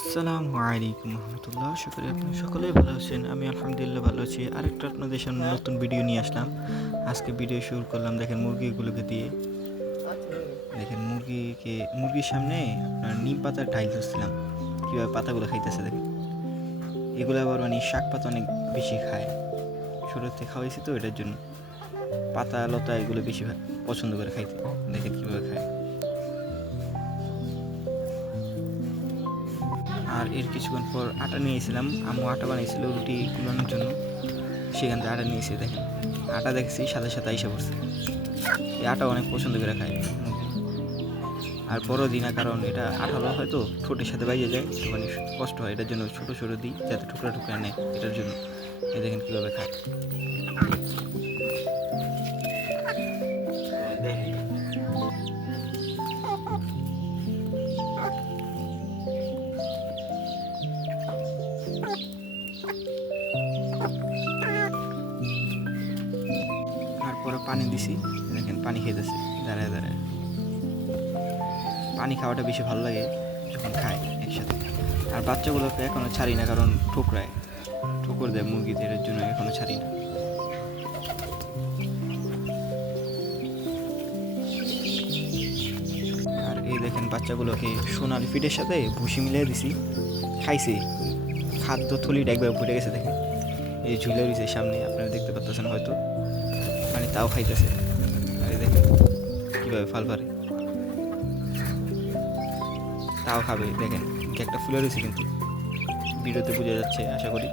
আসসালামু আলাইকুম রহমতুল্লাহ। আশা করি আপনি সকলেই ভালো আছেন। আমি আলহামদুলিল্লাহ ভালো আছি। আরেকটা আপনাদের সামনে নতুন ভিডিও নিয়ে আসলাম। আজকে ভিডিও শুরু করলাম দেখেন মুরগিগুলোকে দিয়ে। দেখেন মুরগির সামনে আপনার নিম পাতার ঢাইল ধরছিলাম, কীভাবে পাতাগুলো খাইতেছে দেখেন। এগুলো আবার মানে শাক পাতা অনেক বেশি খায়, ছোটোর থেকে খাওয়াইছি তো এটার জন্য পাতা লতা এগুলো বেশি পছন্দ করে খাইতে। দেখেন কীভাবে খায়। আর এর কিছুক্ষণ পর আটা নিয়েছিলাম, আম্মু আটা বানিয়েছিল রুটি গুলানোর জন্য, সেখান থেকে আটা নিয়েছি। দেখেন আটা দেখছি সাথে সাথে আইসা পড়ছে। এই আটা অনেক পছন্দ করে খায় মুরগি। আর বড় দিই না, কারণ এটা আঠালো হয়তো ঠোঁটের সাথে বাইরে যায়, একটু মানে কষ্ট হয়। এটার জন্য ছোটো ছোটো দিই যাতে টুকরা টুকরা নেয়, এটার জন্য। এই দেখেন কীভাবে খায়। তারপরে পানি দিছি, দেখেন পানি খেতেছে দাঁড়ায় দাঁড়ায়। পানি খাওয়াটা বেশি ভালো লাগে যখন খায় একসাথে। আর বাচ্চাগুলোকে এখনও ছাড়ি না, কারণ ঠোকর দেয় মুরগিদের, জন্য এখনও ছাড়ি না। আর এই দেখেন বাচ্চাগুলোকে সোনালি ফিডের সাথে ভুসি মিলিয়ে দিছি, খাইছে। খাদ্য থলিটা একবার ভুলে গেছে দেখেন, এই ঝুলে রয়েছে সামনে, আপনারা দেখতে পাচ্ছেন হয়তো, মানে তাও খাইতেছে। আর এই দেখেন কীভাবে ফাল পারে, তাও খাবে। দেখেন একটা ফুলে রয়েছে, কিন্তু ভিডিওতে বোঝা যাচ্ছে আশা করি।